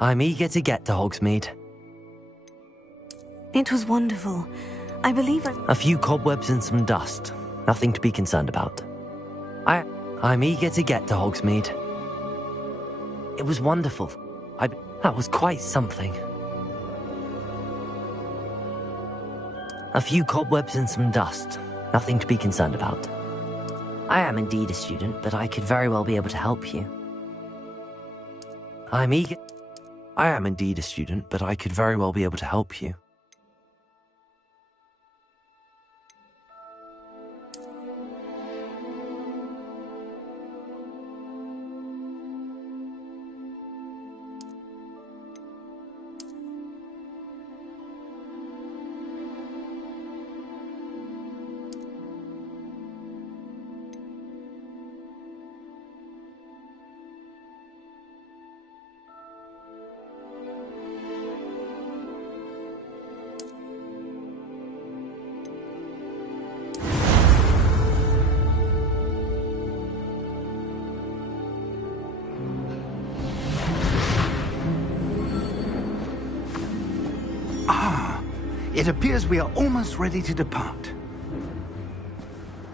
I'm eager to get to Hogsmeade. It was wonderful. I believe A few cobwebs and some dust. Nothing to be concerned about. I'm eager to get to Hogsmeade. It was wonderful. That was quite something. A few cobwebs and some dust. Nothing to be concerned about. I am indeed a student, but I could very well be able to help you. I am indeed a student, but I could very well be able to help you. It appears we are almost ready to depart.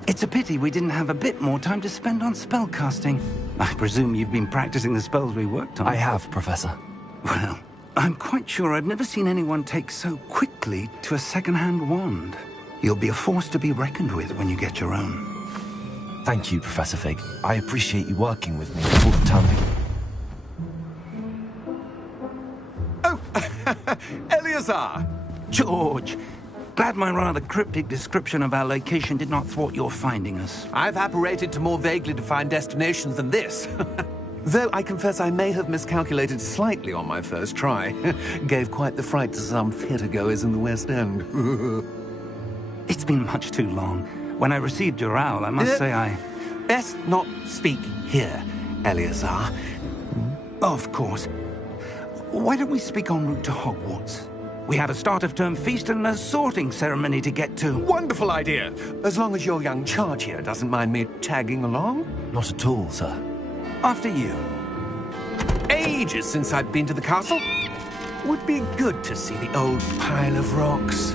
It's a pity we didn't have a bit more time to spend on spellcasting. I presume you've been practicing the spells we worked on. I have, Professor. Well, I'm quite sure I've never seen anyone take so quickly to a second-hand wand. You'll be a force to be reckoned with when you get your own. Thank you, Professor Fig. I appreciate you working with me all the time. Oh, Eleazar! George! Glad my rather cryptic description of our location did not thwart your finding us. I've apparated to more vaguely defined destinations than this. Though I confess I may have miscalculated slightly on my first try. Gave quite the fright to some theatre-goers in the West End. It's been much too long. When I received your owl, I must say I... Best not speak here, Eleazar. Of course. Why don't we speak en route to Hogwarts? We have a start-of-term feast and a sorting ceremony to get to. Wonderful idea! As long as your young charge here doesn't mind me tagging along. Not at all, sir. After you. Ages since I've been to the castle. Would be good to see the old pile of rocks.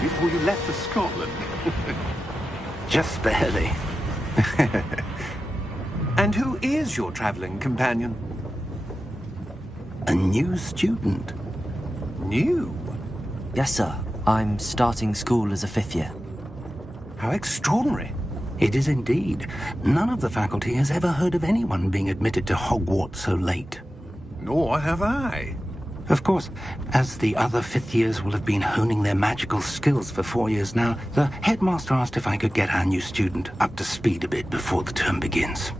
Before you left for Scotland. Just barely. And who is your traveling companion? A new student. New? Yes, sir. I'm starting school as a 5th year. How extraordinary. It is indeed. None of the faculty has ever heard of anyone being admitted to Hogwarts so late. Nor have I. Of course, as the other 5th years will have been honing their magical skills for 4 years now, the headmaster asked if I could get our new student up to speed a bit before the term begins.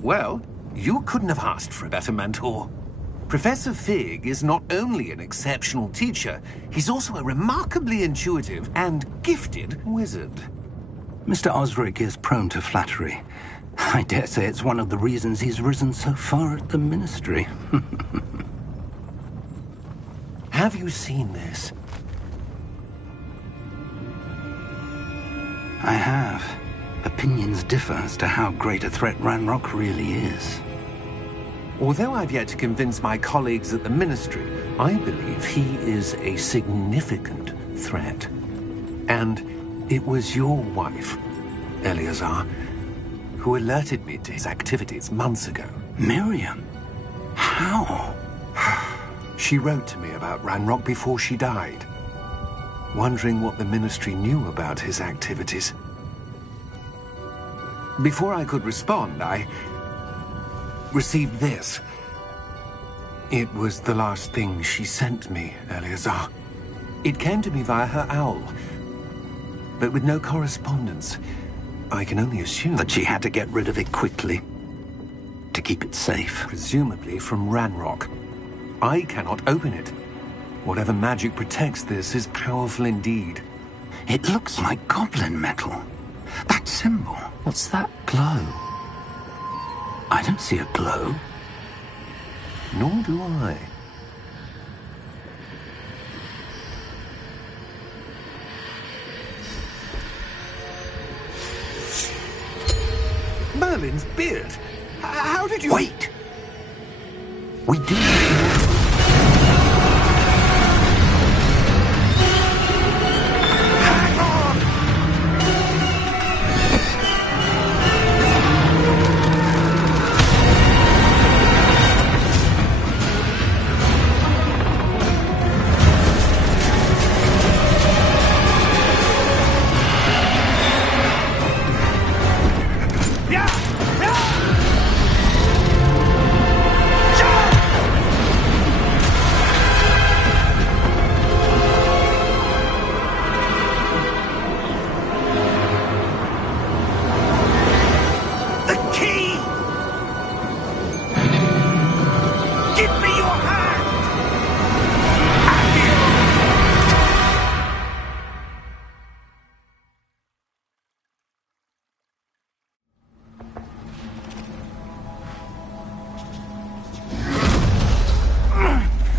Well, you couldn't have asked for a better mentor. Professor Fig is not only an exceptional teacher, he's also a remarkably intuitive and gifted wizard. Mr. Osric is prone to flattery. I dare say it's one of the reasons he's risen so far at the Ministry. Have you seen this? I have. Opinions differ as to how great a threat Ranrock really is. Although I've yet to convince my colleagues at the Ministry, I believe he is a significant threat. And it was your wife Eleazar, who alerted me to his activities months ago. Miriam? How? She wrote to me about Ranrock before she died, wondering what the Ministry knew about his activities. Before I could respond, I received this. It was the last thing she sent me, Eleazar. It came to me via her owl, but with no correspondence. I can only assume That she had to get rid of it quickly, to keep it safe. presumably from Ranrock. I cannot open it. Whatever magic protects this is powerful indeed. It looks like goblin metal. That symbol. What's that glow? I don't see a glow. Nor do I. Merlin's beard. How did you... Wait! We do need to... Hang on! The key! Give me your hand!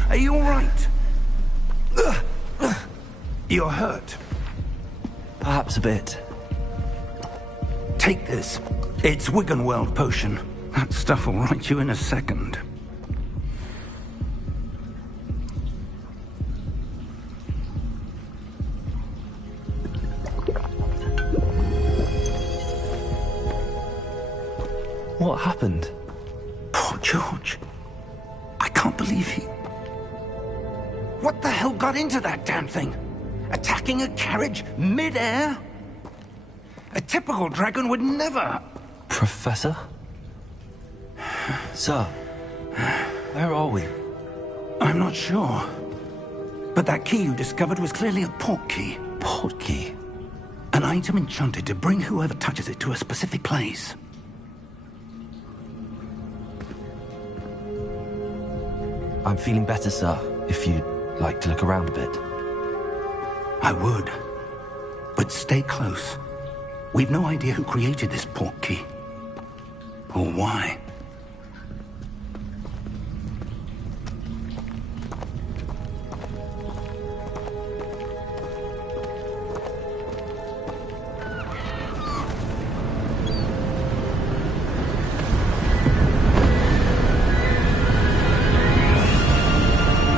Are you all right? You're hurt. Perhaps a bit. Take this. It's Wiggenweld potion. That stuff will right you in a second. What happened? Poor George. I can't believe he... What the hell got into that damn thing? Attacking a carriage mid-air? A typical dragon would never... Professor? Sir, where are we? I'm not sure. But that key you discovered was clearly a port key. Port key? An item enchanted to bring whoever touches it to a specific place. I'm feeling better, sir, if you'd like to look around a bit. I would. But stay close. We've no idea who created this port key. Or why.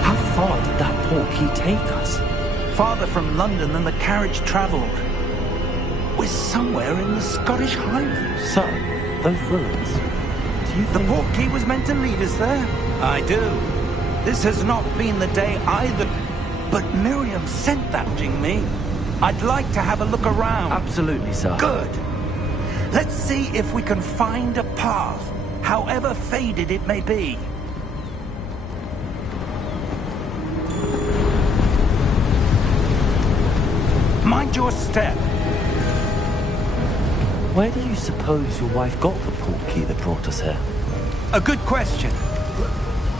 How far did that port key take us? Farther from London than the carriage travelled. We're somewhere in the Scottish Highlands. Sir, those ruins. Do you The think... port key was meant to lead us there? I do. This has not been the day either. But Miriam sent that to me. I'd like to have a look around. Absolutely, sir. Good. Let's see if we can find a path, however faded it may be. Mind your step. Where do you suppose your wife got the port key that brought us here? A good question.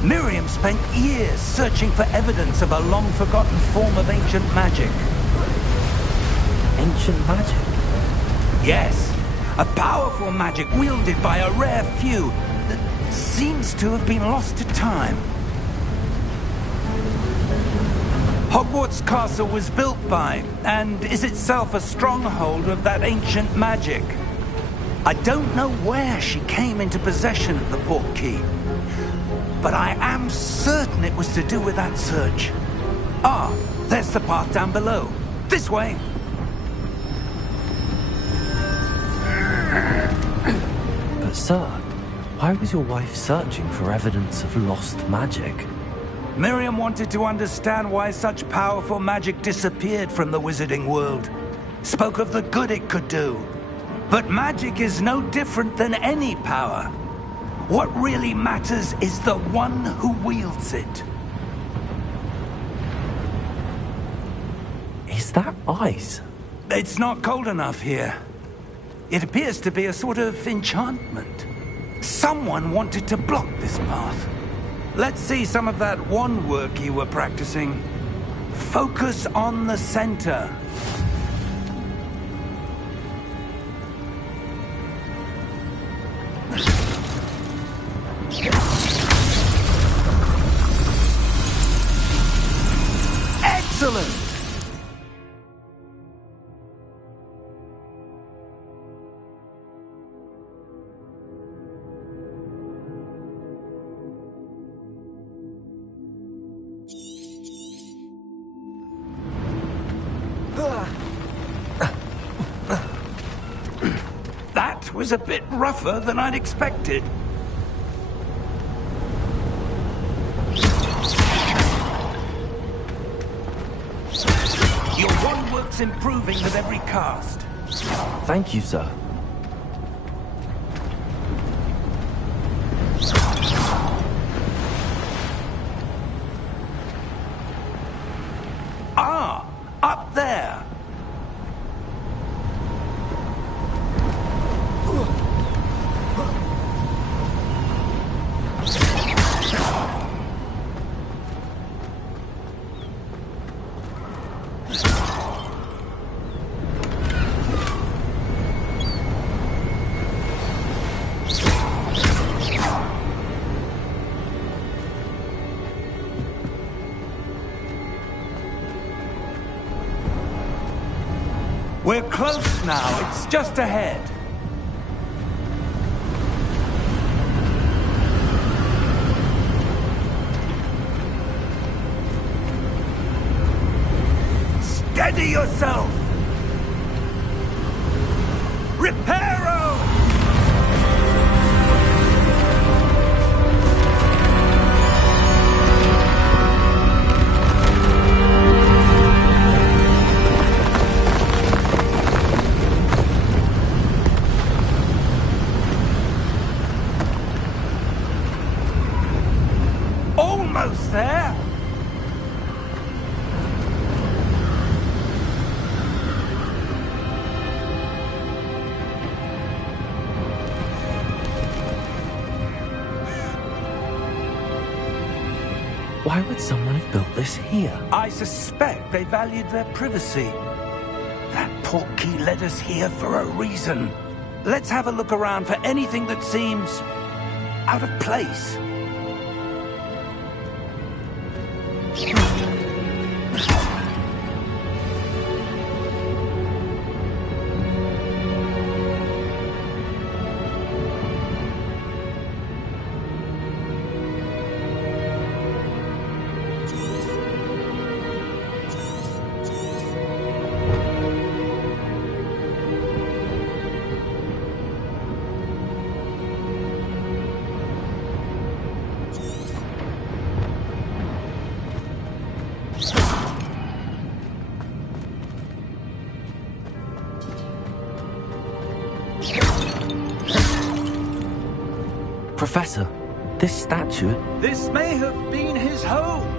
Miriam spent years searching for evidence of a long-forgotten form of ancient magic. Ancient magic? Yes, a powerful magic wielded by a rare few that seems to have been lost to time. Hogwarts Castle was built by, and is itself a stronghold of that ancient magic. I don't know where she came into possession of the port key, but I am certain it was to do with that search. Ah, there's the path down below. This way. Sir, why was your wife searching for evidence of lost magic? Miriam wanted to understand why such powerful magic disappeared from the wizarding world. Spoke of the good it could do. But magic is no different than any power. What really matters is the one who wields it. Is that ice? It's not cold enough here. It appears to be a sort of enchantment. Someone wanted to block this path. Let's see some of that wand work you were practicing. Focus on the center. Excellent! That was a bit rougher than I'd expected. Your wand work's improving with every cast. Thank you, sir. Ah, up there. We're close now. It's just ahead. Steady yourself! Reparo! Almost there! Why would someone have built this here? I suspect they valued their privacy. That portkey led us here for a reason. Let's have a look around for anything that seems out of place. Professor, this statue... This may have been his home.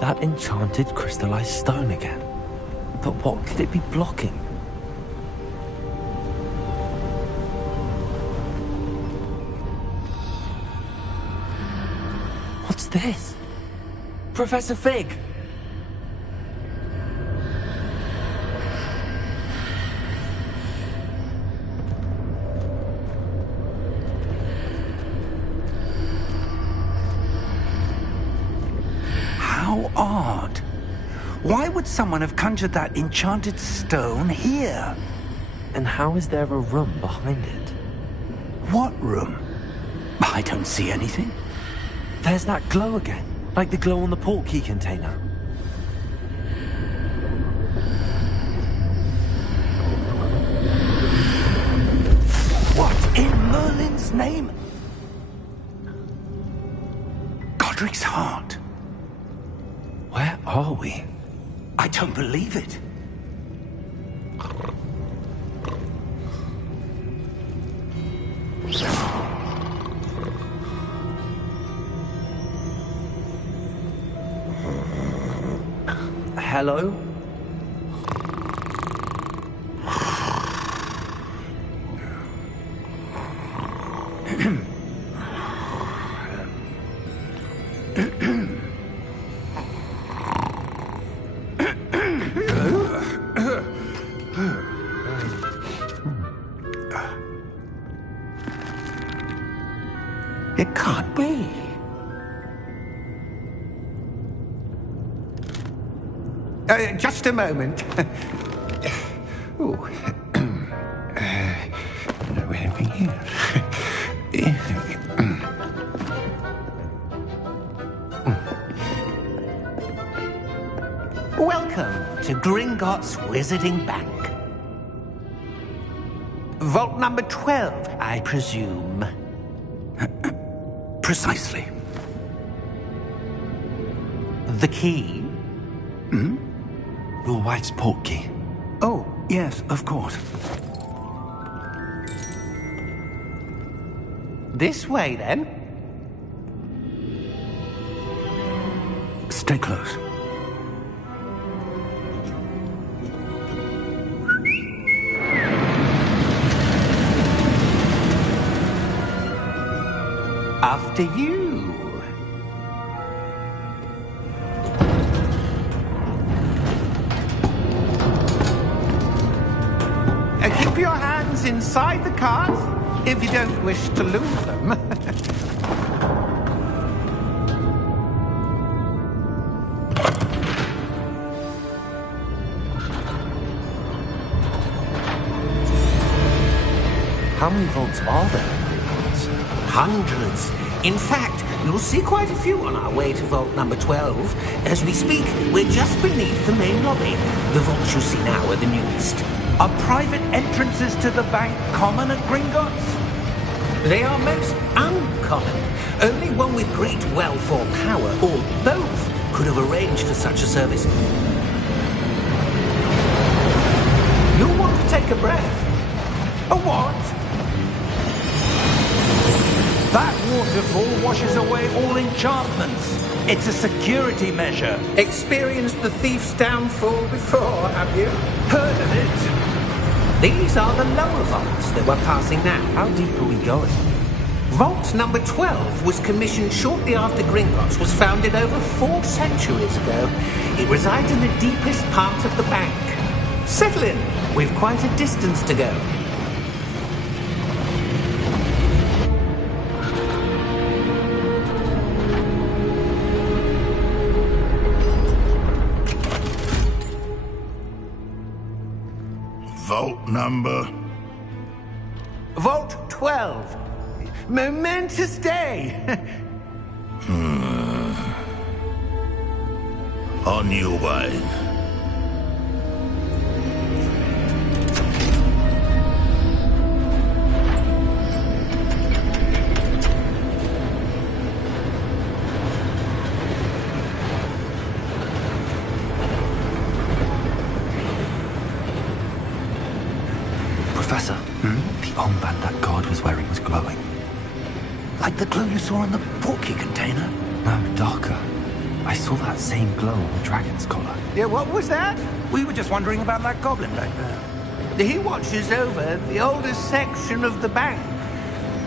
That enchanted crystallized stone again. But what could it be blocking? What's this? Professor Fig! How odd. Why would someone have conjured that enchanted stone here? And how is there a room behind it? What room? I don't see anything. There's that glow again, like the glow on the portkey container. What in Merlin's name? Godric's heart. Where are we? I don't believe it. Hello? It can't be. Just a moment. Oh. Anything here? Welcome to Gringotts Wizarding Bank. Vault number 12, I presume. Precisely. The key? Your wife's portkey. Oh, yes, of course. This way, then. Stay close. After you. Keep your hands inside the cart if you don't wish to lose them. How many vaults are there in Gringotts? Hundreds. In fact, you'll see quite a few on our way to vault number 12. As we speak, we're just beneath the main lobby. The vaults you see now are the newest. Are private entrances to the bank common at Gringotts? They are most uncommon. Only one with great wealth or power, or both, could have arranged for such a service. You'll want to take a breath. A what? That waterfall washes away all enchantments. It's a security measure. Experienced the thief's downfall before, have you? Heard of it? These are the lower vaults that we're passing now. How deep are we going? Vault number 12 was commissioned shortly after Gringotts was founded over 4 centuries ago. It resides in the deepest part of the bank. Settle in. We've quite a distance to go. Vault number? Vault 12. Momentous day. On your way. Professor, the armband that guard was wearing was glowing. Like the glow you saw on the portkey container? No, darker. I saw that same glow on the dragon's collar. Yeah, what was that? We were just wondering about that goblin back there. He watches over the oldest section of the bank.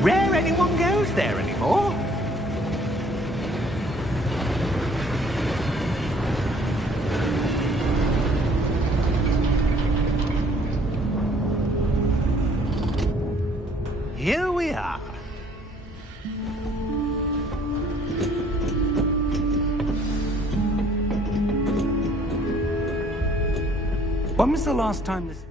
Rare anyone goes there anymore. When was the last time this...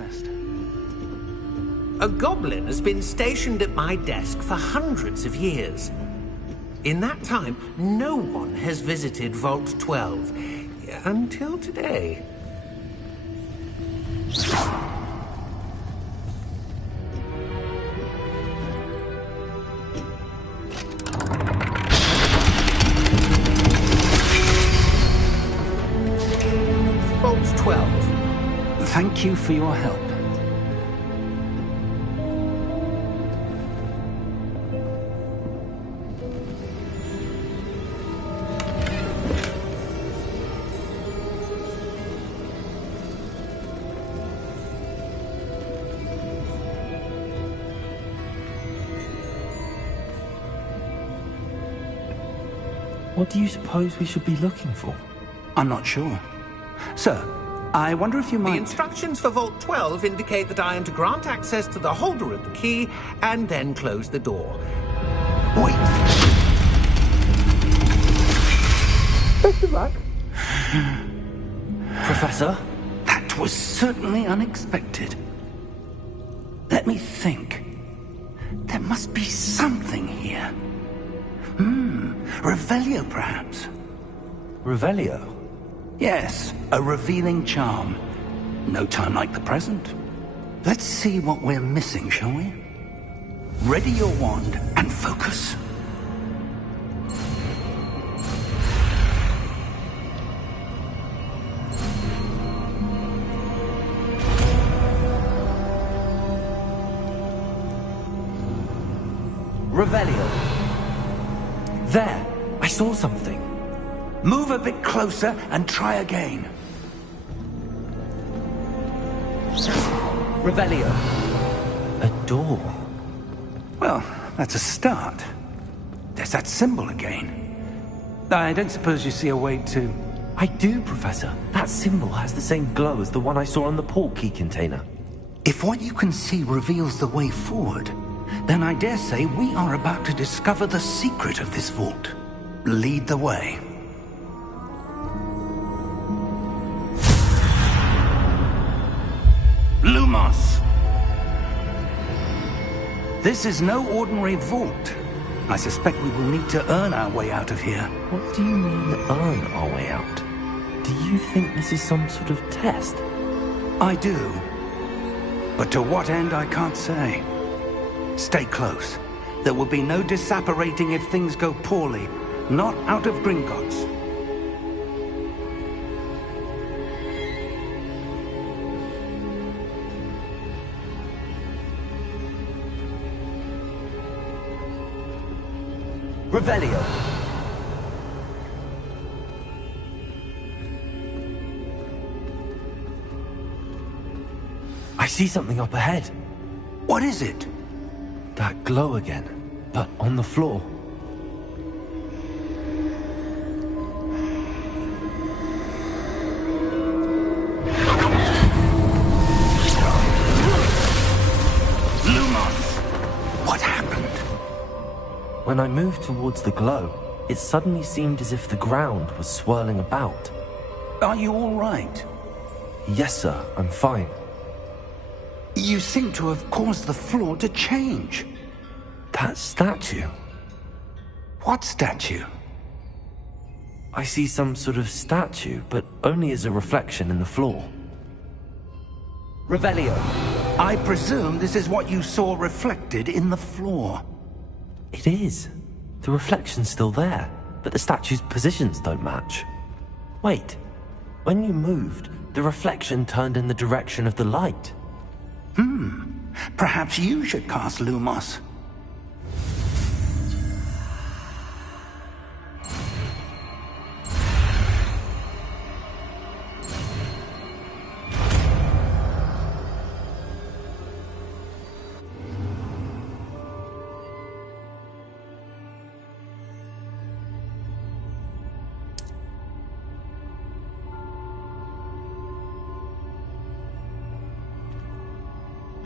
accessed? A goblin has been stationed at my desk for hundreds of years. In that time, no one has visited Vault 12 until today. Vault 12. Thank you for your help. What do you suppose we should be looking for? I'm not sure. Sir, I wonder if you The might... instructions for Vault 12 indicate that I am to grant access to the holder of the key and then close the door. Wait! Best of luck. Professor? That was certainly unexpected. Let me think. There must be something here. Revelio, perhaps? Revelio? Yes, a revealing charm. No time like the present. Let's see what we're missing, shall we? Ready your wand and focus. Revelio. There! I saw something. Move a bit closer and try again. Revelio. A door. Well, that's a start. There's that symbol again. I don't suppose you see a way to... I do, Professor. That symbol has the same glow as the one I saw on the port key container. If what you can see reveals the way forward, then I dare say we are about to discover the secret of this vault. Lead the way. Lumos! This is no ordinary vault. I suspect we will need to earn our way out of here. What do you mean, earn our way out? Do you think this is some sort of test? I do. But to what end, I can't say. Stay close. There will be no disapparating if things go poorly. Not out of Gringotts. Revelio. I see something up ahead. What is it? That glow again, but on the floor. Lumos! What happened? When I moved towards the glow, it suddenly seemed as if the ground was swirling about. Are you all right? Yes, sir, I'm fine. You seem to have caused the floor to change. That statue. What statue? I see some sort of statue, but only as a reflection in the floor. Revelio. I presume this is what you saw reflected in the floor. It is. The reflection's still there, but the statue's positions don't match. Wait. When you moved, the reflection turned in the direction of the light. Perhaps you should cast Lumos.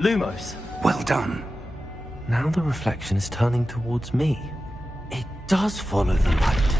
Lumos. Well done. Now the reflection is turning towards me. It does follow the light.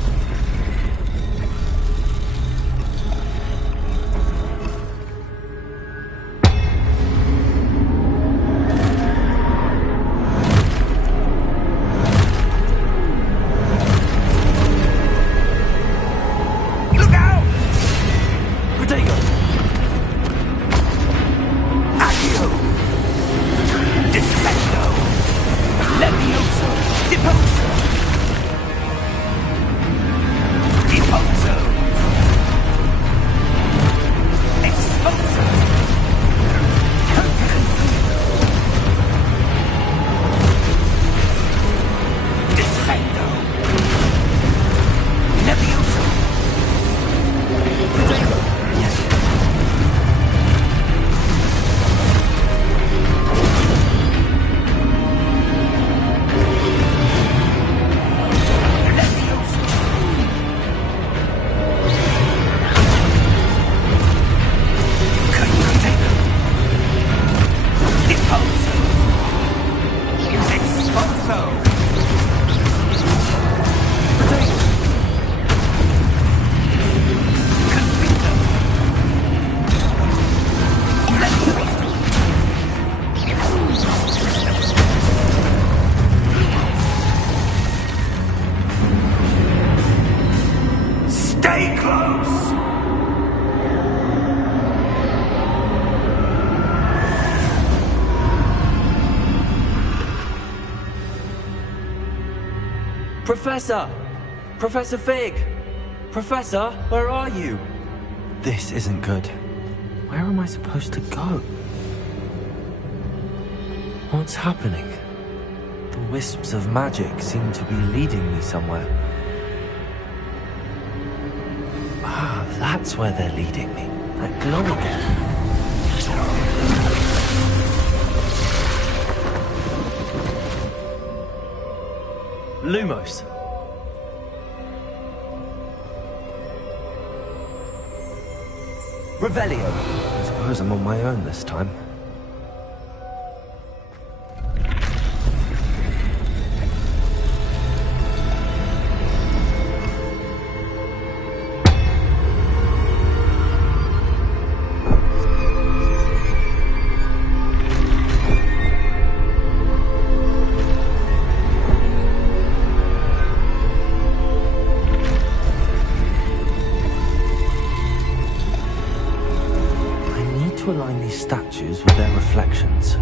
Professor! Professor Fig! Professor, where are you? This isn't good. Where am I supposed to go? What's happening? The wisps of magic seem to be leading me somewhere. Ah, that's where they're leading me. That glow again. Lumos. Revelio. I suppose I'm on my own this time. To align these statues with their reflections.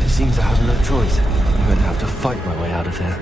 It seems I have no choice. I'm going to have to fight my way out of here.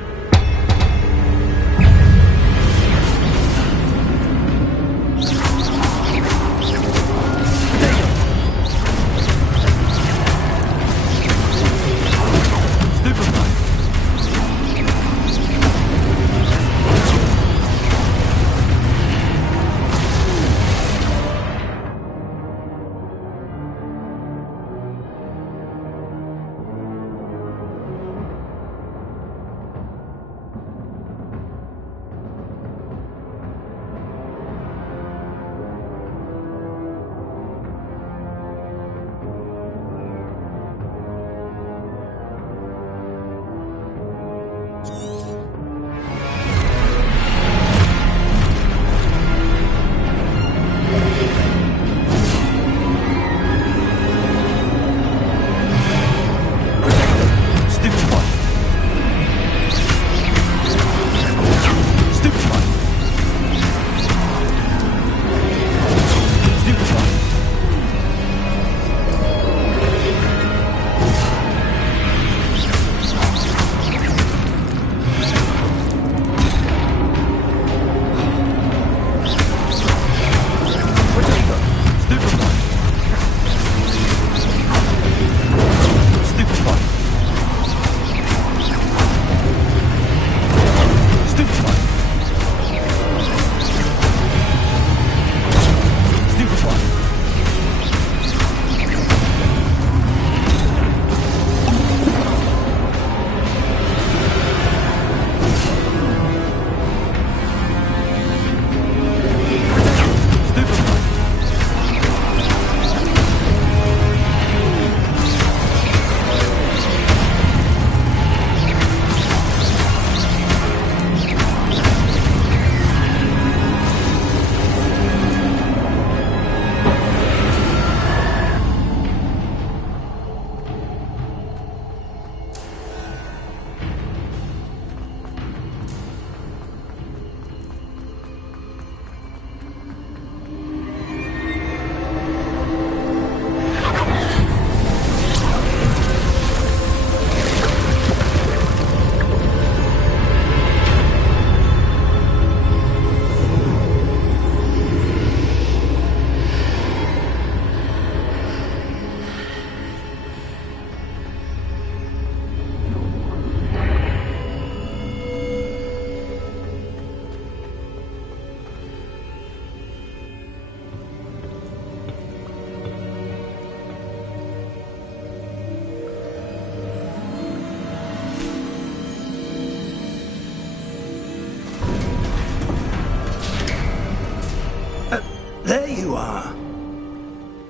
There you are.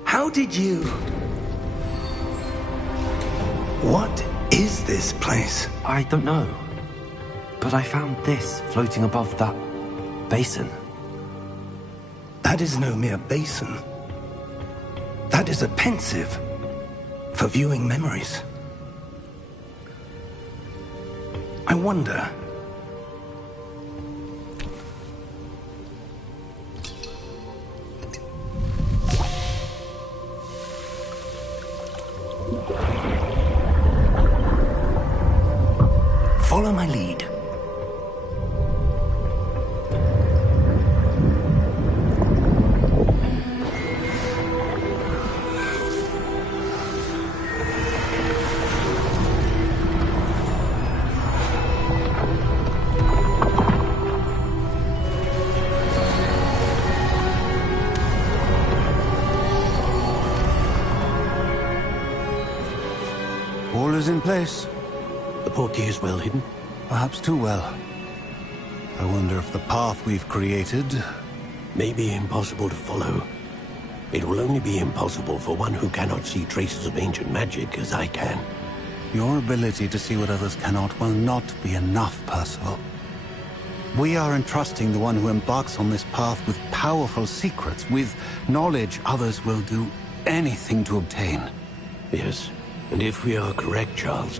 How did you... What is this place? I don't know. But I found this floating above that basin. That is no mere basin. That is a pensive. For viewing memories. I wonder... Follow my lead. All is in place. The portkey is well hidden. Perhaps too well. I wonder if the path we've created... May be impossible to follow. It will only be impossible for one who cannot see traces of ancient magic as I can. Your ability to see what others cannot will not be enough, Percival. We are entrusting the one who embarks on this path with powerful secrets, with knowledge others will do anything to obtain. Yes, and if we are correct, Charles,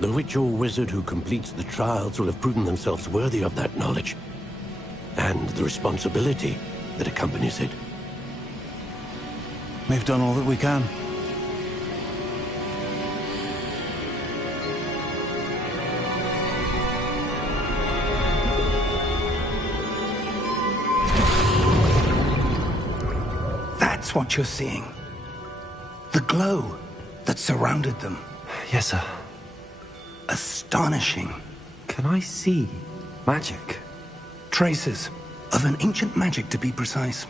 the witch or wizard who completes the trials will have proven themselves worthy of that knowledge, and the responsibility that accompanies it. We've done all that we can. That's what you're seeing. The glow that surrounded them. Yes, sir. Astonishing. Can I see magic? Traces of an ancient magic, to be precise.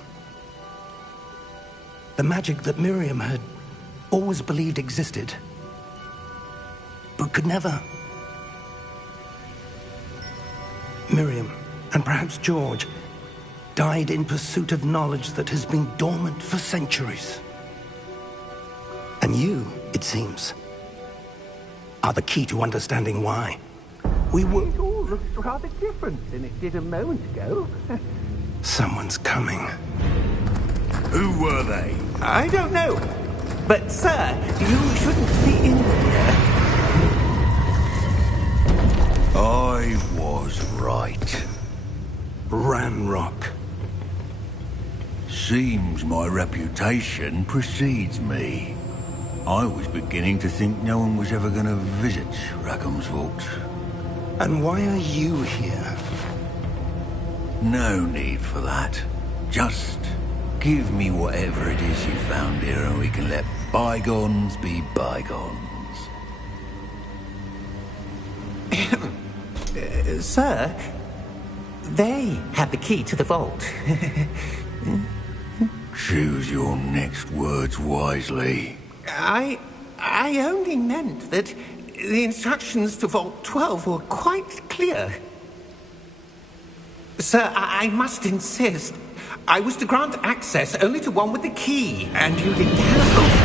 The magic that Miriam had always believed existed, but could never. Miriam, and perhaps George, died in pursuit of knowledge that has been dormant for centuries. And you, it seems, are the key to understanding why. We were... It all looks rather different than it did a moment ago. Someone's coming. Who were they? I don't know. But, sir, you shouldn't be in here. I was right. Ranrock. Seems my reputation precedes me. I was beginning to think no one was ever going to visit Rackham's Vault. And why are you here? No need for that. Just give me whatever it is you found here and we can let bygones be bygones. Sir, they have the key to the vault. Choose your next words wisely. I only meant that the instructions to Vault 12 were quite clear. Sir, I must insist. I was to grant access only to one with the key, and you didn't have...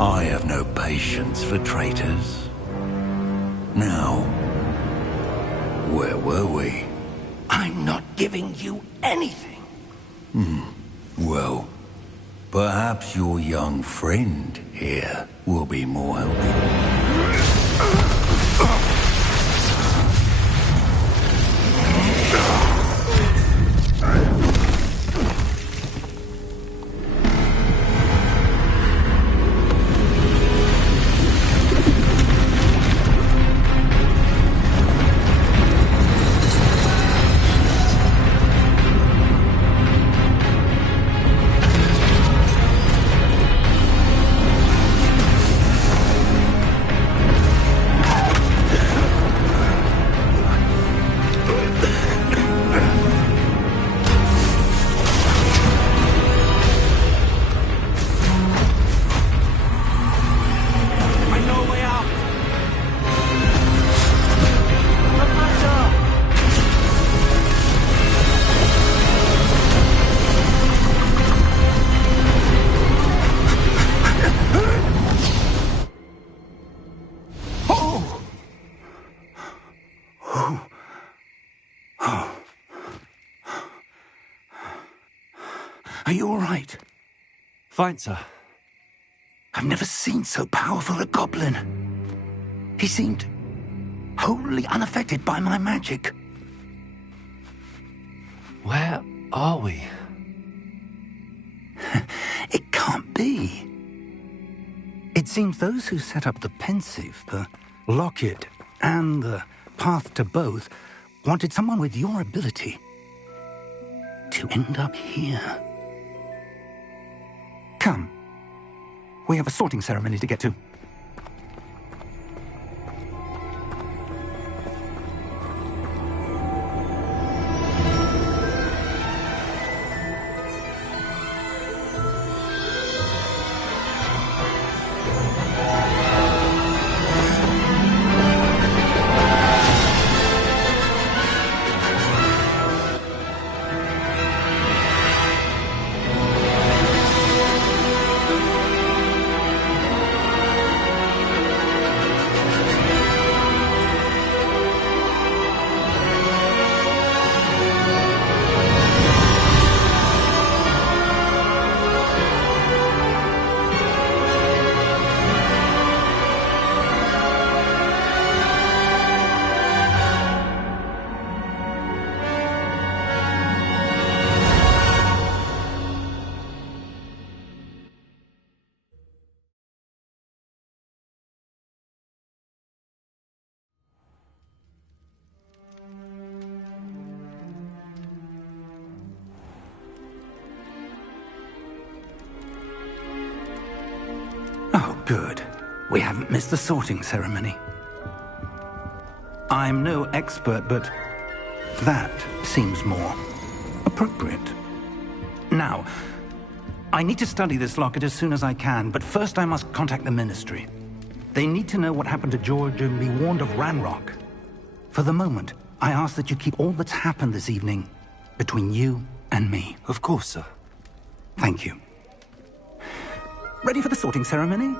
I have no patience for traitors. Now, where were we? I'm not giving you anything. Well, perhaps your young friend here will be more helpful. Are you all right? Fine, sir. I've never seen so powerful a goblin. He seemed wholly unaffected by my magic. Where are we? It can't be. It seems those who set up the Pensieve, the Locket, and the Path to Both wanted someone with your ability to end up here. Come. We have a sorting ceremony to get to. Oh, good. We haven't missed the sorting ceremony. I'm no expert, but that seems more appropriate. Now, I need to study this locket as soon as I can, but first I must contact the Ministry. They need to know what happened to George and be warned of Ranrock. For the moment, I ask that you keep all that's happened this evening between you and me. Of course, sir. Thank you. Ready for the sorting ceremony?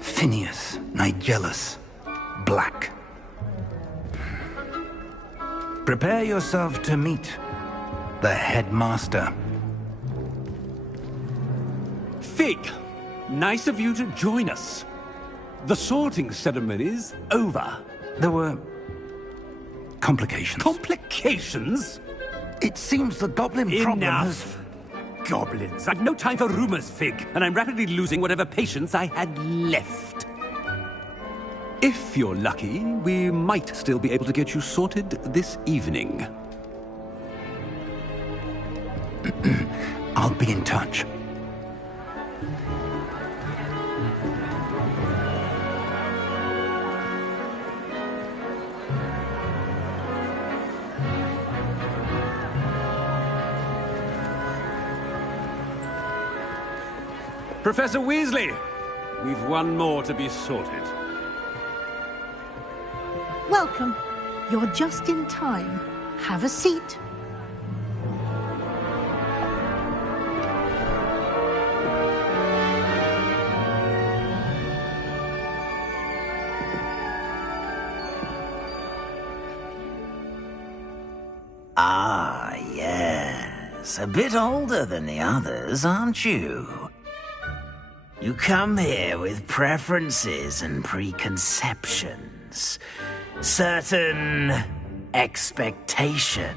Phineas Nigellus Black. Prepare yourself to meet the headmaster. Fig, nice of you to join us. The sorting ceremony's over. There were complications. Complications? It seems the goblin problem has... Enough. Goblins. I've no time for rumors, Fig, and I'm rapidly losing whatever patience I had left. If you're lucky, we might still be able to get you sorted this evening. I'll be in touch. Professor Weasley, we've one more to be sorted. Welcome. You're just in time. Have a seat. Ah, yes. A bit older than the others, aren't you? You come here with preferences and preconceptions. Certain expectations.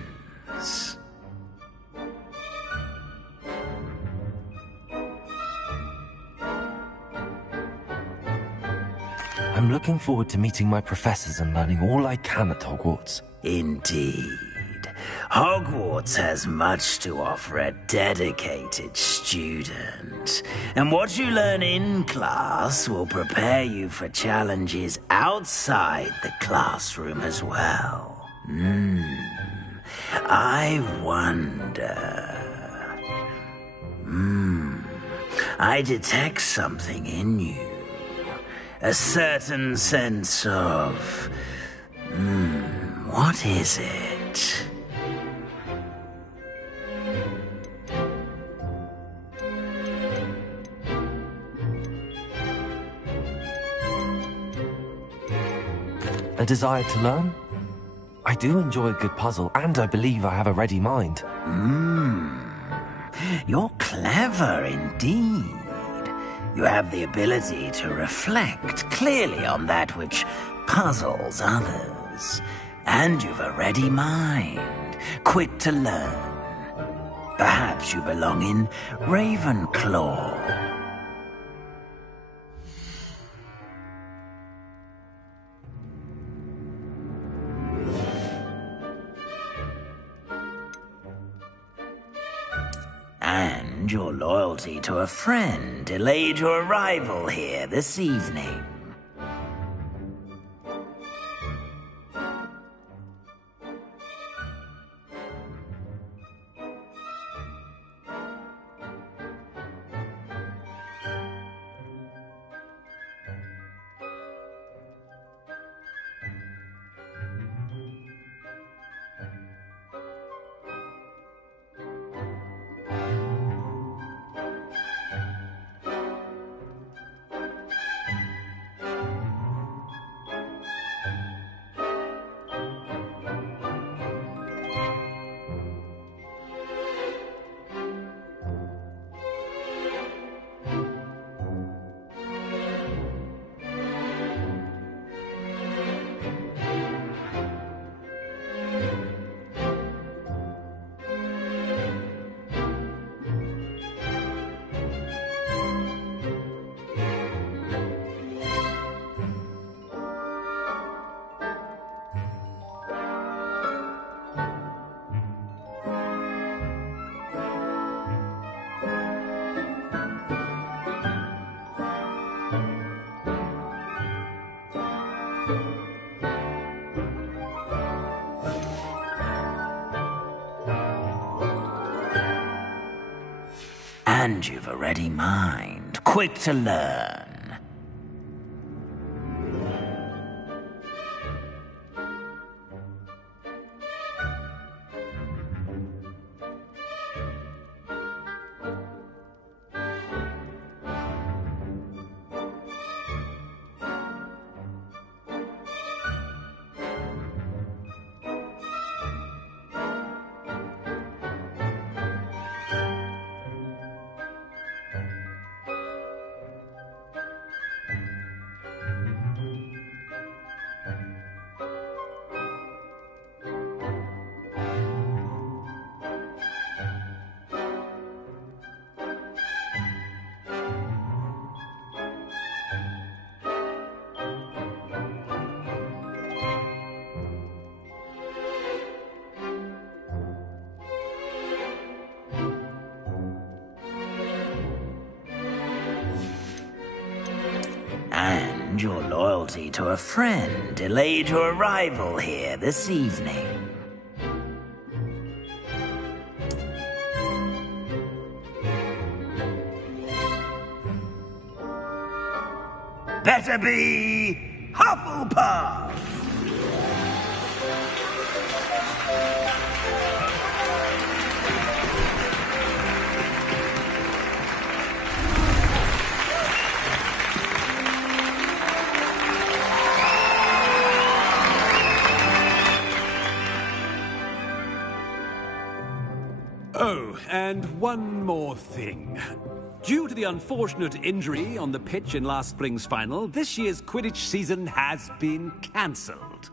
I'm looking forward to meeting my professors and learning all I can at Hogwarts. Indeed. Hogwarts has much to offer a dedicated student. And what you learn in class will prepare you for challenges outside the classroom as well. I wonder... I detect something in you. A certain sense of... what What is it? A desire to learn? I do enjoy a good puzzle, and I believe I have a ready mind. You're clever indeed. You have the ability to reflect clearly on that which puzzles others. And you've a ready mind, quick to learn. Perhaps you belong in Ravenclaw. And your loyalty to a friend delayed your arrival here this evening. And you've a ready mind, quick to learn. And your loyalty to a friend delayed your arrival here this evening. Better be Hufflepuff! Oh, and one more thing. Due to the unfortunate injury on the pitch in last spring's final, this year's Quidditch season has been cancelled.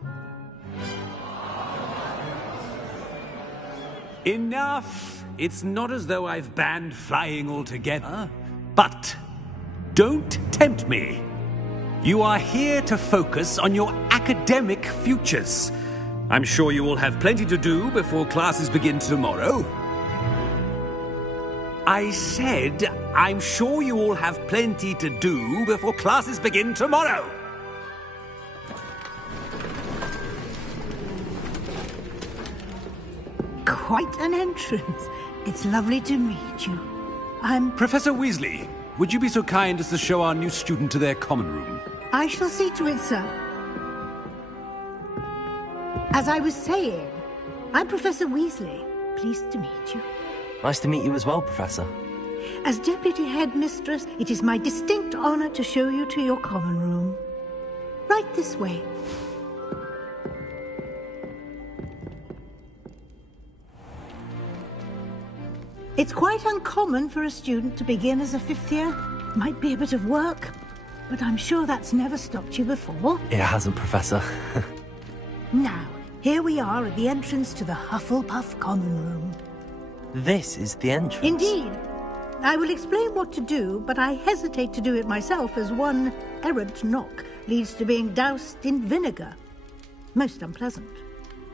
Enough! It's not as though I've banned flying altogether. But don't tempt me. You are here to focus on your academic futures. I'm sure you will have plenty to do before classes begin tomorrow. I said, I'm sure you all have plenty to do before classes begin tomorrow. Quite an entrance. It's lovely to meet you. I'm... Professor Weasley, would you be so kind as to show our new student to their common room? I shall see to it, sir. As I was saying, I'm Professor Weasley. Pleased to meet you. Nice to meet you as well, Professor. As Deputy Headmistress, it is my distinct honor to show you to your common room. Right this way. It's quite uncommon for a student to begin as a 5th year. Might be a bit of work, but I'm sure that's never stopped you before. It hasn't, Professor. Now, here we are at the entrance to the Hufflepuff Common Room. This is the entrance? Indeed. I will explain what to do, but I hesitate to do it myself as one errant knock leads to being doused in vinegar. Most unpleasant.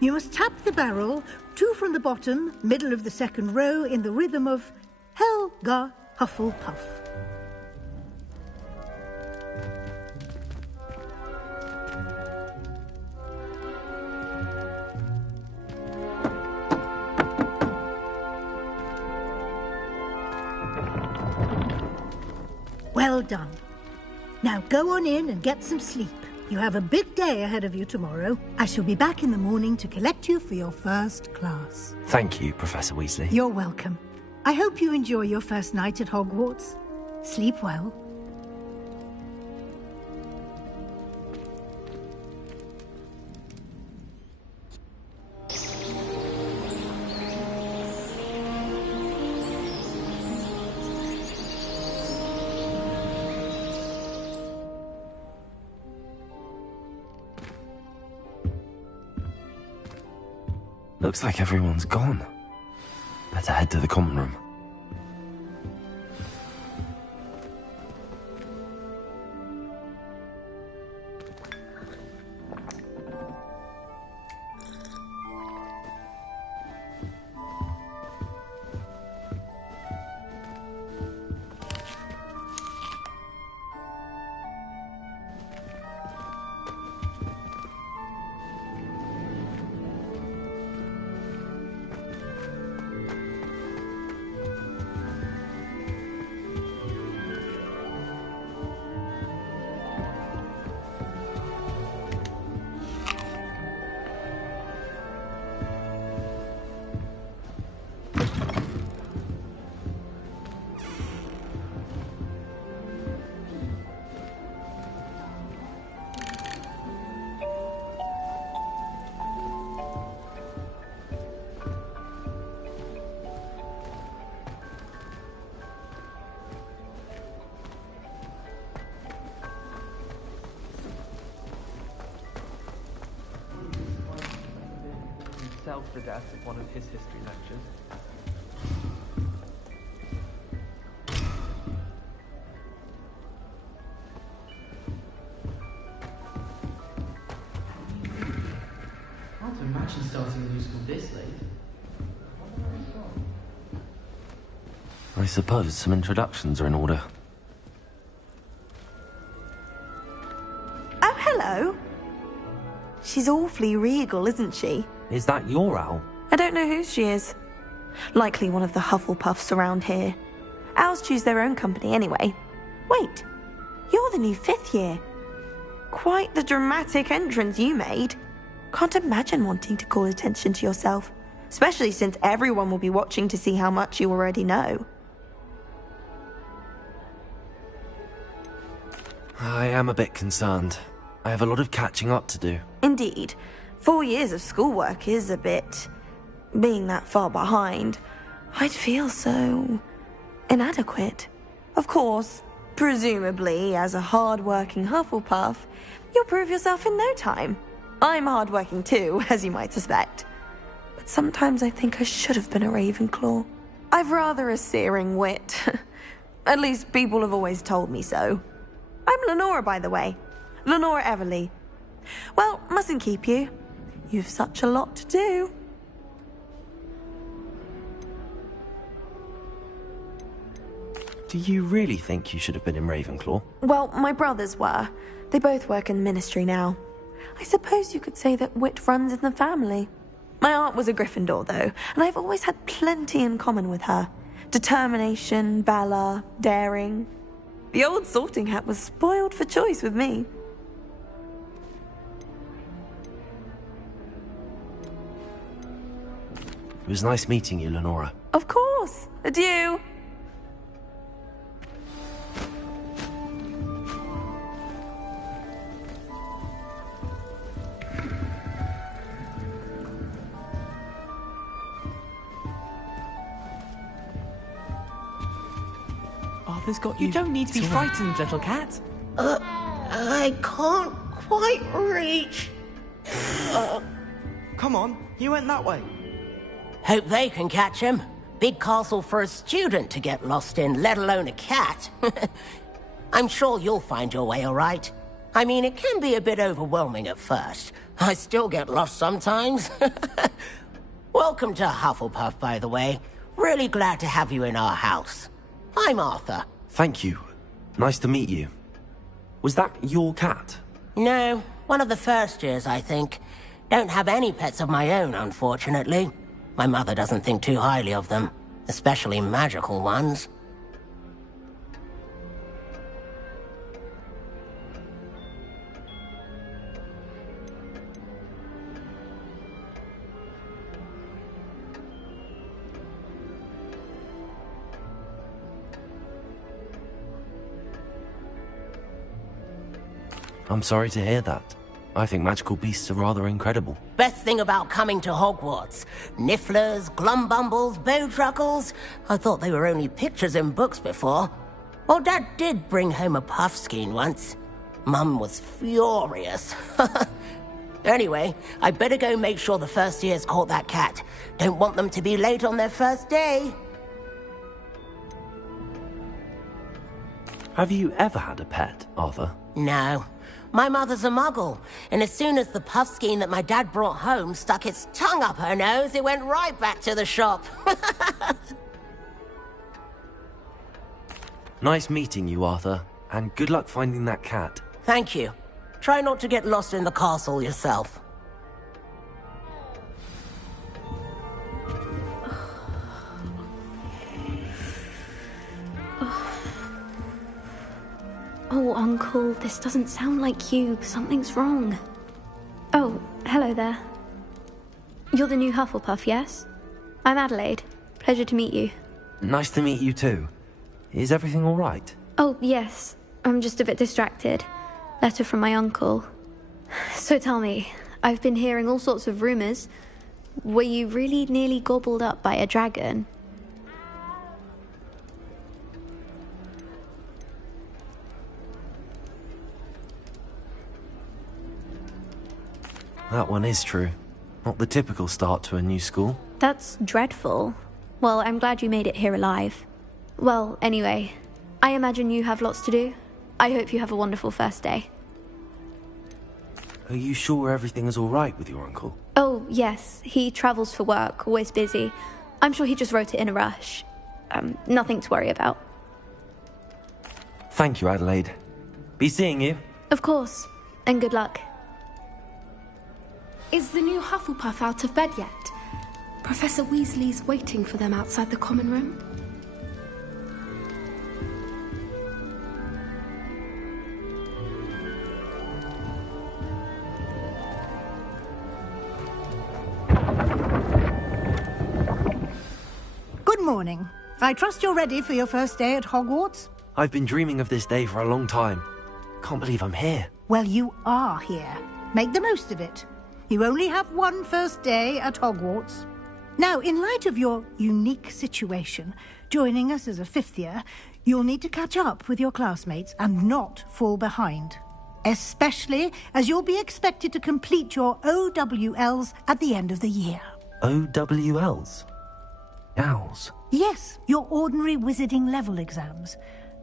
You must tap the barrel, 2 from the bottom, middle of the 2nd row, in the rhythm of Helga Hufflepuff. Well done. Now go on in and get some sleep. You have a big day ahead of you tomorrow. I shall be back in the morning to collect you for your first class. Thank you, Professor Weasley. You're welcome. I hope you enjoy your first night at Hogwarts. Sleep well. Looks like everyone's gone. Better head to the common room. The death of one of his history lectures. Hard to imagine starting a new school this late. I suppose some introductions are in order. Oh, hello. She's awfully regal, isn't she? Is that your owl? I don't know who she is. Likely one of the Hufflepuffs around here. Owls choose their own company anyway. Wait, you're the new 5th year. Quite the dramatic entrance you made. Can't imagine wanting to call attention to yourself, especially since everyone will be watching to see how much you already know. I am a bit concerned. I have a lot of catching up to do. Indeed. 4 years of schoolwork is a bit... being that far behind. I'd feel so... inadequate. Of course, presumably, as a hard-working Hufflepuff, you'll prove yourself in no time. I'm hard-working too, as you might suspect. But sometimes I think I should have been a Ravenclaw. I've rather a searing wit. At least people have always told me so. I'm Lenora, by the way. Lenora Everly. Well, mustn't keep you. You've such a lot to do. Do you really think you should have been in Ravenclaw? Well, my brothers were. They both work in the ministry now. I suppose you could say that wit runs in the family. My aunt was a Gryffindor, though, and I've always had plenty in common with her. Determination, valor, daring. The old sorting hat was spoiled for choice with me. was nice meeting you, Lenora. Of course. Adieu. Arthur's got you. You don't need to be frightened, little cat. I can't quite reach. Come on, you went that way. Hope they can catch him. Big castle for a student to get lost in, let alone a cat. I'm sure you'll find your way all right. I mean, it can be a bit overwhelming at first. I still get lost sometimes. Welcome to Hufflepuff, by the way. Really glad to have you in our house. I'm Arthur. Thank you. Nice to meet you. Was that your cat? No, one of the first years, I think. Don't have any pets of my own, unfortunately. My mother doesn't think too highly of them, especially magical ones. I'm sorry to hear that. I think magical beasts are rather incredible. Best thing about coming to Hogwarts. Nifflers, Glumbumbles, Bowtruckles. I thought they were only pictures in books before. Well, Dad did bring home a Puffskein once. Mum was furious. Anyway, I better go make sure the first years caught that cat. Don't want them to be late on their first day. Have you ever had a pet, Arthur? No. My mother's a muggle, and as soon as the Puffskein that my dad brought home stuck its tongue up her nose, it went right back to the shop. Nice meeting you, Arthur, and good luck finding that cat. Thank you. Try not to get lost in the castle yourself. Oh, Uncle, this doesn't sound like you. Something's wrong. Oh, hello there. You're the new Hufflepuff, yes? I'm Adelaide. Pleasure to meet you. Nice to meet you too. Is everything all right? Oh, yes. I'm just a bit distracted. Letter from my uncle. So tell me, I've been hearing all sorts of rumors. Were you really nearly gobbled up by a dragon? That one is true. Not the typical start to a new school. That's dreadful. Well, I'm glad you made it here alive. Well, anyway, I imagine you have lots to do. I hope you have a wonderful first day. Are you sure everything is all right with your uncle? Oh, yes. He travels for work, always busy. I'm sure he just wrote it in a rush. Nothing to worry about. Thank you, Adelaide. Be seeing you. Of course. And good luck. Is the new Hufflepuff out of bed yet? Professor Weasley's waiting for them outside the common room. Good morning. I trust you're ready for your first day at Hogwarts? I've been dreaming of this day for a long time. Can't believe I'm here. Well, you are here. Make the most of it. You only have one first day at Hogwarts. Now, in light of your unique situation, joining us as a fifth year, you'll need to catch up with your classmates and not fall behind. Especially as you'll be expected to complete your OWLs at the end of the year. OWLs? Owls? Yes, your ordinary wizarding level exams.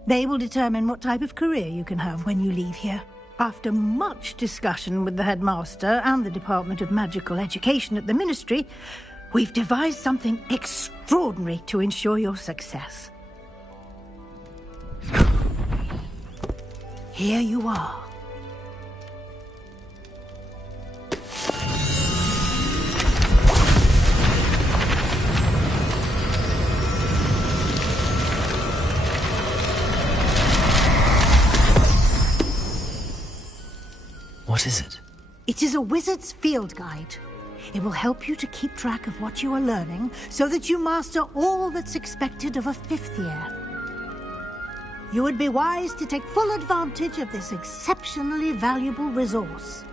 They will determine what type of career you can have when you leave here. After much discussion with the headmaster and the Department of Magical Education at the Ministry, we've devised something extraordinary to ensure your success. Here you are. What is it? It is a wizard's field guide. It will help you to keep track of what you are learning so that you master all that's expected of a 5th year. You would be wise to take full advantage of this exceptionally valuable resource.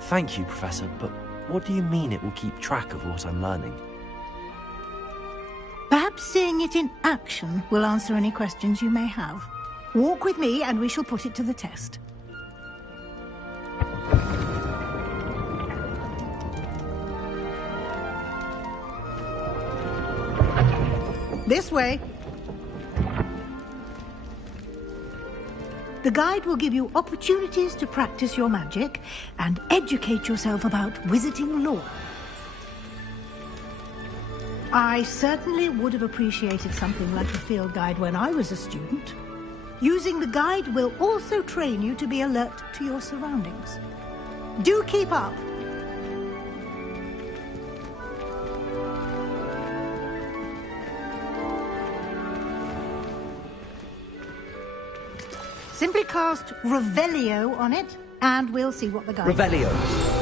Thank you, Professor, but what do you mean it will keep track of what I'm learning? Perhaps seeing it in action will answer any questions you may have. Walk with me and we shall put it to the test. This way. The guide will give you opportunities to practice your magic and educate yourself about wizarding lore. I certainly would have appreciated something like a field guide when I was a student. Using the guide will also train you to be alert to your surroundings. Do keep up! Simply cast Revelio on it, and we'll see what the guide Revelio.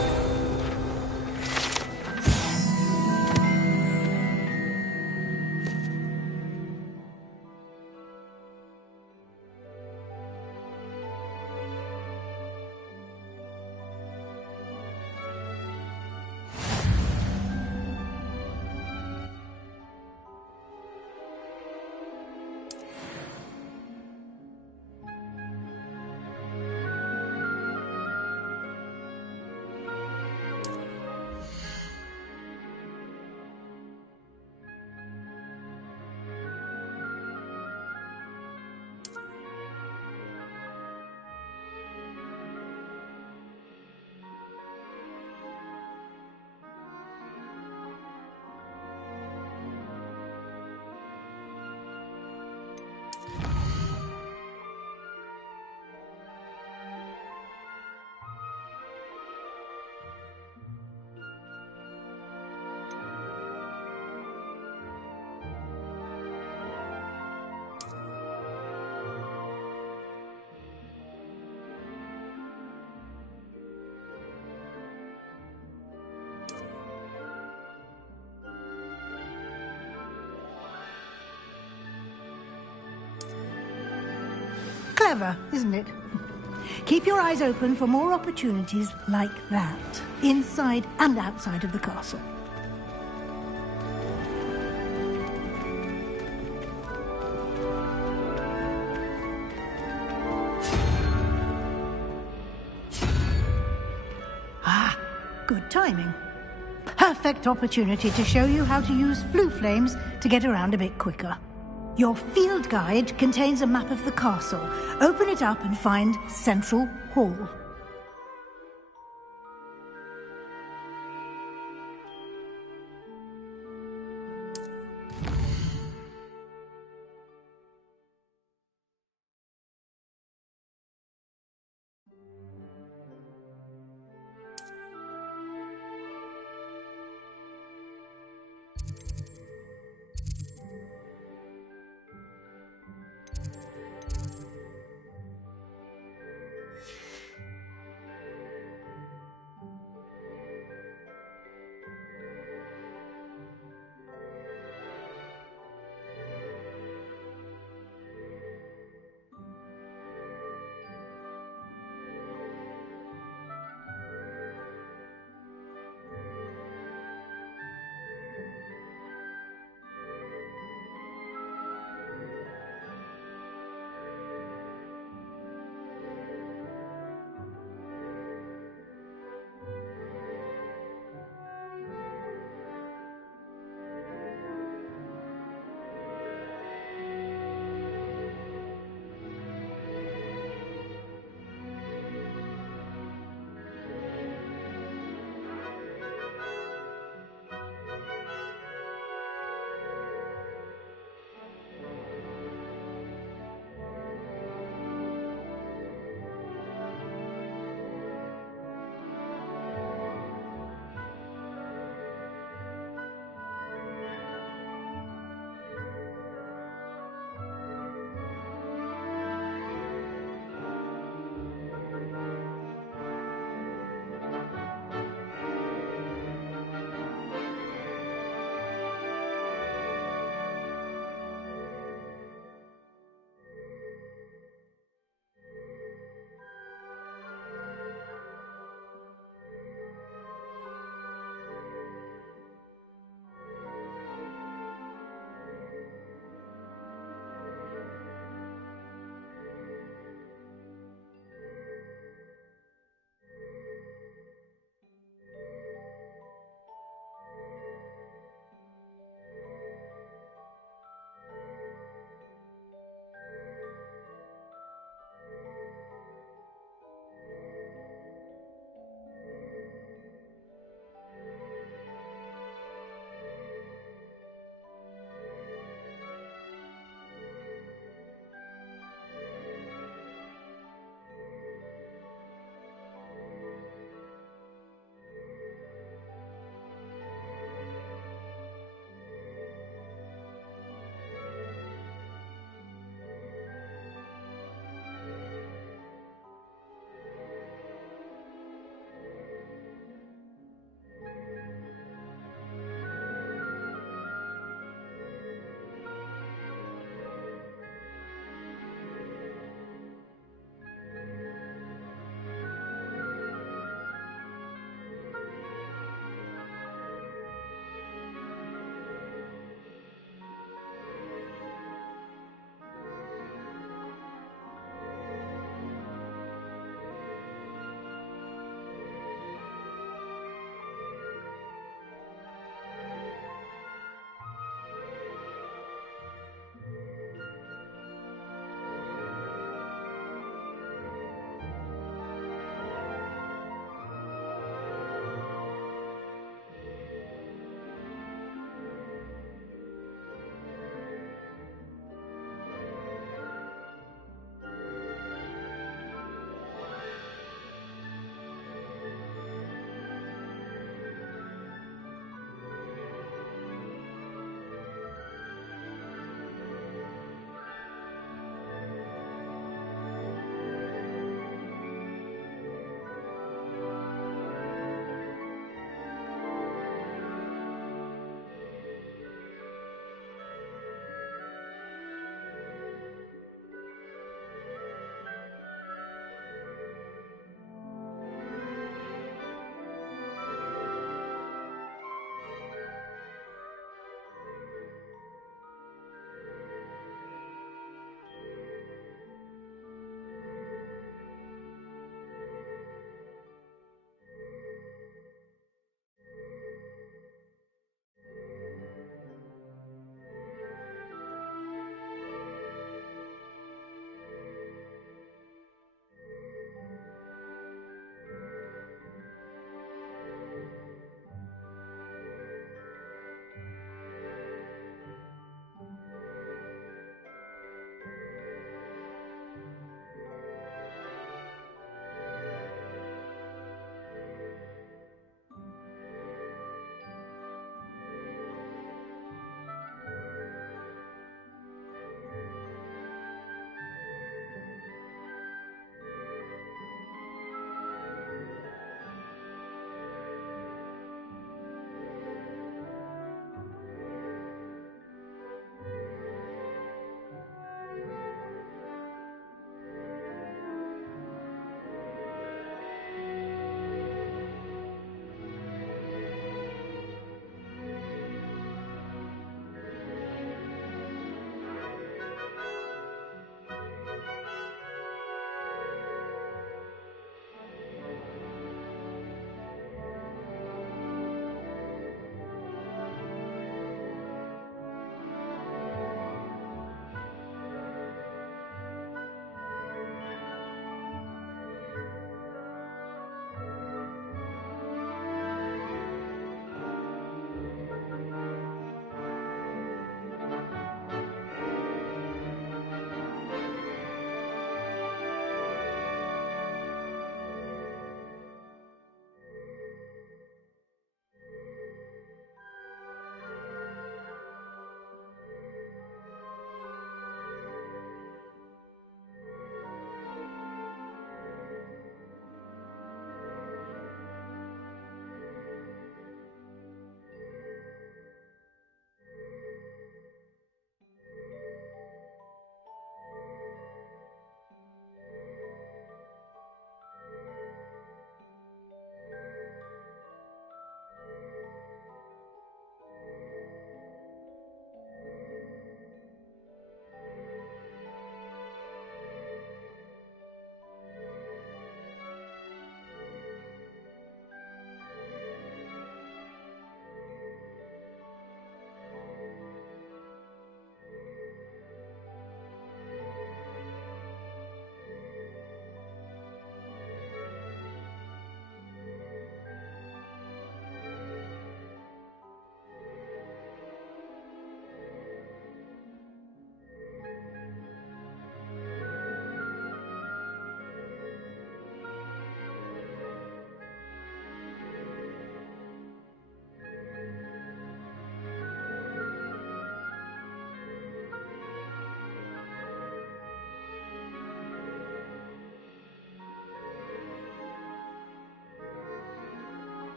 Clever, isn't it? Keep your eyes open for more opportunities like that, inside and outside of the castle. Ah, good timing. Perfect opportunity to show you how to use flue flames to get around a bit quicker. Your field guide contains a map of the castle. Open it up and find Central Hall.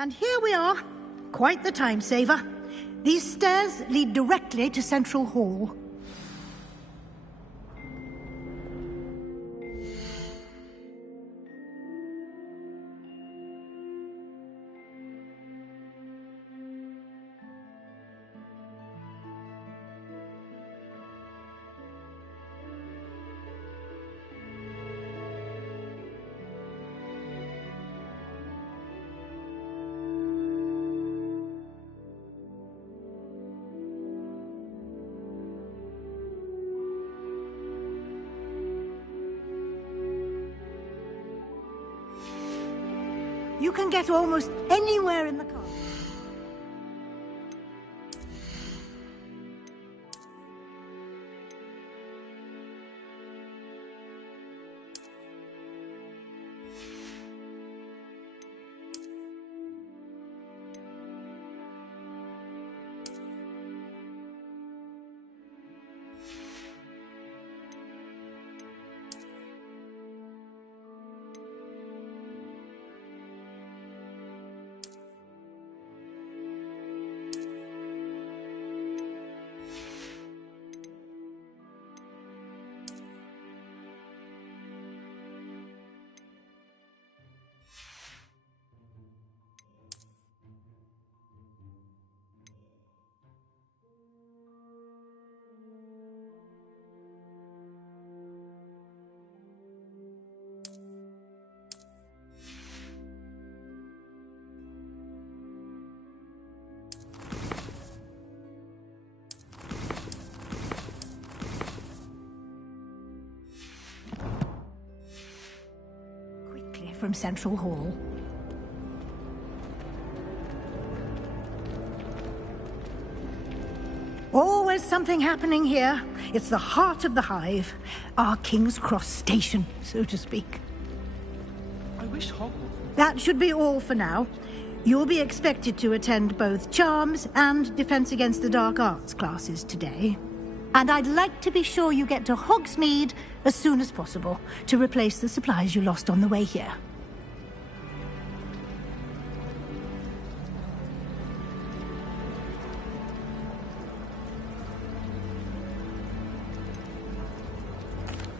And here we are. Quite the time saver. These stairs lead directly to Central Hall. You can get almost anywhere in the car. From Central Hall. Always something happening here. It's the heart of the hive. Our King's Cross station, so to speak. I wish Hogwarts... That should be all for now. You'll be expected to attend both Charms and Defense Against the Dark Arts classes today. And I'd like to be sure you get to Hogsmeade as soon as possible to replace the supplies you lost on the way here.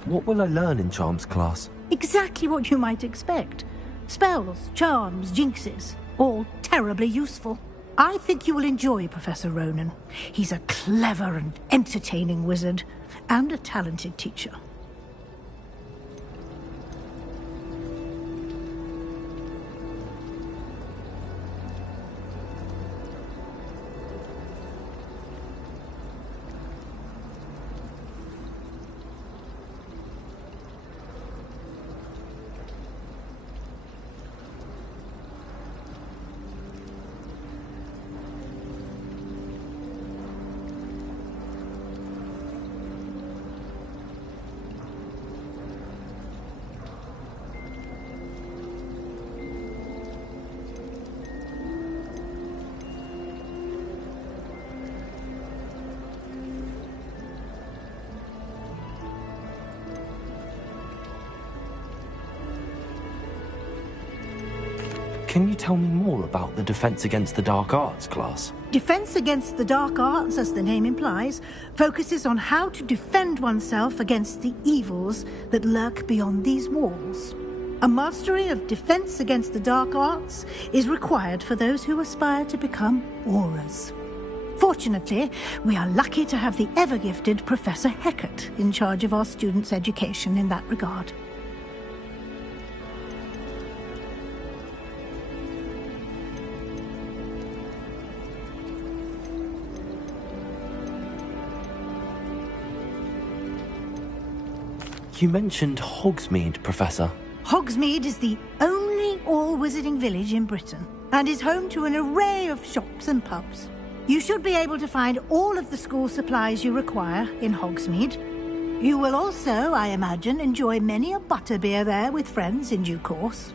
What will I learn in Charms class? Exactly what you might expect. Spells, charms, jinxes, all terribly useful. I think you will enjoy Professor Ronen. He's a clever and entertaining wizard, and a talented teacher. Can you tell me more about the Defense Against the Dark Arts class? Defense Against the Dark Arts, as the name implies, focuses on how to defend oneself against the evils that lurk beyond these walls. A mastery of Defense Against the Dark Arts is required for those who aspire to become Aurors. Fortunately, we are lucky to have the ever-gifted Professor Hecat in charge of our students' education in that regard. You mentioned Hogsmeade, Professor. Hogsmeade is the only all-wizarding village in Britain, and is home to an array of shops and pubs. You should be able to find all of the school supplies you require in Hogsmeade. You will also, I imagine, enjoy many a butterbeer there with friends in due course.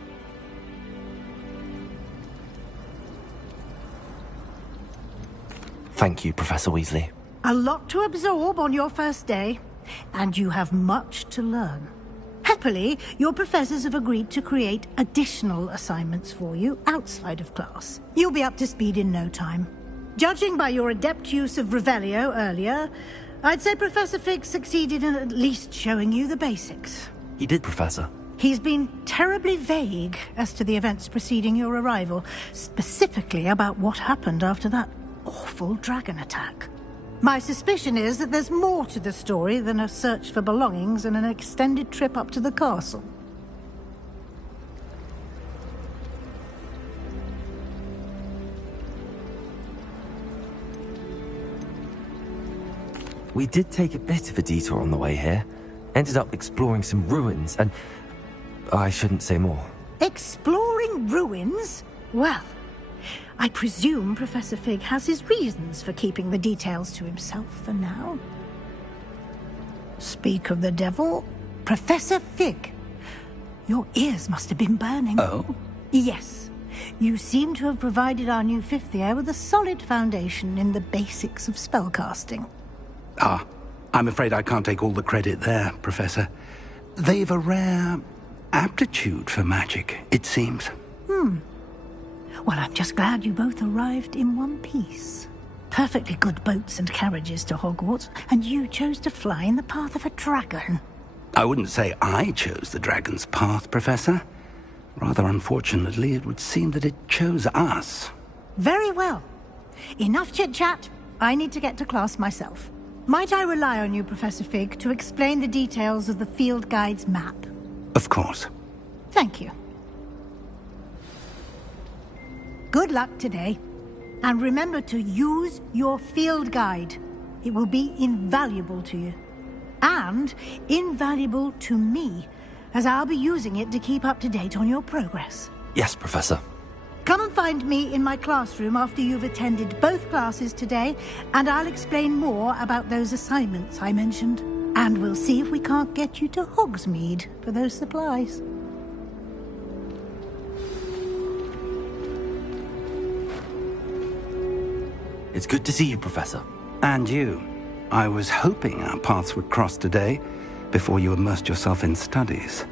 Thank you, Professor Weasley. A lot to absorb on your first day, and you have much to learn. Happily, your professors have agreed to create additional assignments for you outside of class. You'll be up to speed in no time. Judging by your adept use of Revelio earlier, I'd say Professor Fig succeeded in at least showing you the basics. He did, Professor. He's been terribly vague as to the events preceding your arrival, specifically about what happened after that awful dragon attack. My suspicion is that there's more to the story than a search for belongings and an extended trip up to the castle. We did take a bit of a detour on the way here. Ended up exploring some ruins and... I shouldn't say more. Exploring ruins? Well, I presume Professor Fig has his reasons for keeping the details to himself for now. Speak of the devil, Professor Fig. Your ears must have been burning. Oh? Yes. You seem to have provided our new fifth year with a solid foundation in the basics of spellcasting. Ah, I'm afraid I can't take all the credit there, Professor. They've a rare aptitude for magic, it seems. Well, I'm just glad you both arrived in one piece. Perfectly good boats and carriages to Hogwarts, and you chose to fly in the path of a dragon. I wouldn't say I chose the dragon's path, Professor. Rather unfortunately, it would seem that it chose us. Very well. Enough chit-chat. I need to get to class myself. Might I rely on you, Professor Fig, to explain the details of the field guide's map? Of course. Thank you. Good luck today. And remember to use your field guide. It will be invaluable to you. And invaluable to me, as I'll be using it to keep up to date on your progress. Yes, Professor. Come and find me in my classroom after you've attended both classes today, and I'll explain more about those assignments I mentioned. And we'll see if we can't get you to Hogsmeade for those supplies. It's good to see you, Professor. And you. I was hoping our paths would cross today, before you immersed yourself in studies.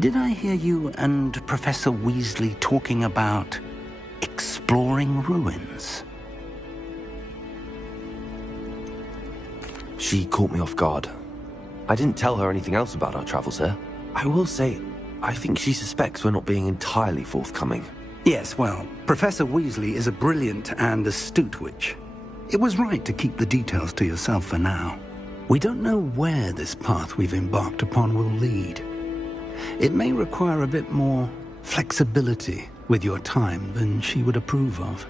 Did I hear you and Professor Weasley talking about exploring ruins? She caught me off guard. I didn't tell her anything else about our travels here. I will say, I think she suspects we're not being entirely forthcoming. Yes, well, Professor Weasley is a brilliant and astute witch. It was right to keep the details to yourself for now. We don't know where this path we've embarked upon will lead. It may require a bit more flexibility with your time than she would approve of.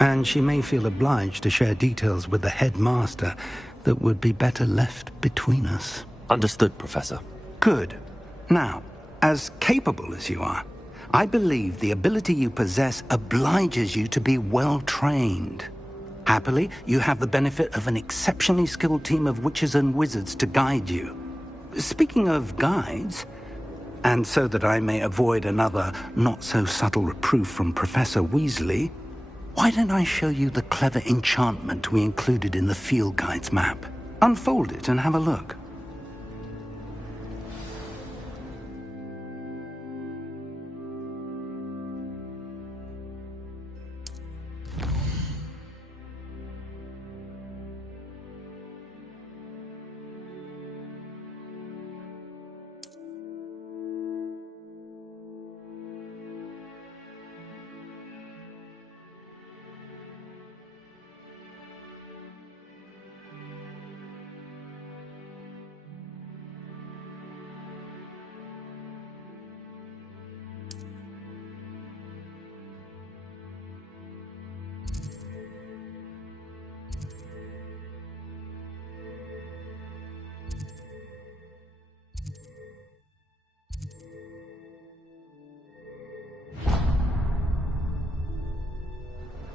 And she may feel obliged to share details with the headmaster that would be better left between us. Understood, Professor. Good. Now, as capable as you are, I believe the ability you possess obliges you to be well-trained. Happily, you have the benefit of an exceptionally skilled team of witches and wizards to guide you. Speaking of guides, and so that I may avoid another not-so-subtle reproof from Professor Weasley, why don't I show you the clever enchantment we included in the field guide's map? Unfold it and have a look.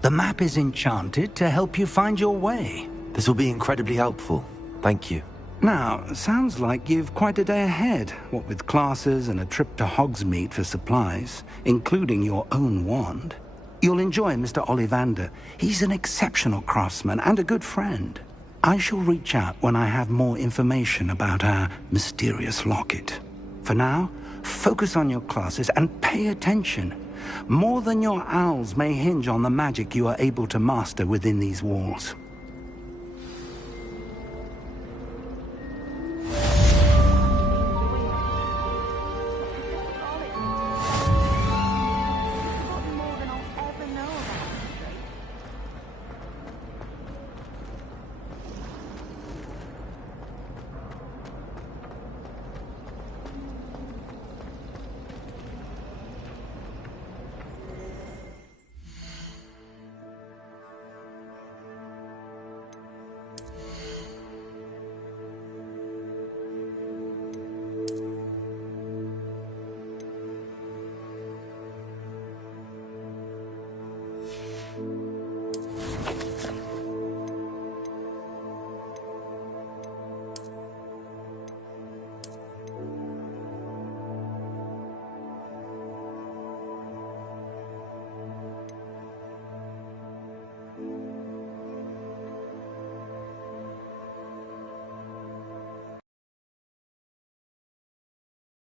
The map is enchanted to help you find your way. This will be incredibly helpful. Thank you. Now, sounds like you've quite a day ahead, what with classes and a trip to Hogsmeade for supplies, including your own wand. You'll enjoy Mr. Ollivander. He's an exceptional craftsman and a good friend. I shall reach out when I have more information about our mysterious locket. For now, focus on your classes and pay attention. More than your owls may hinge on the magic you are able to master within these walls.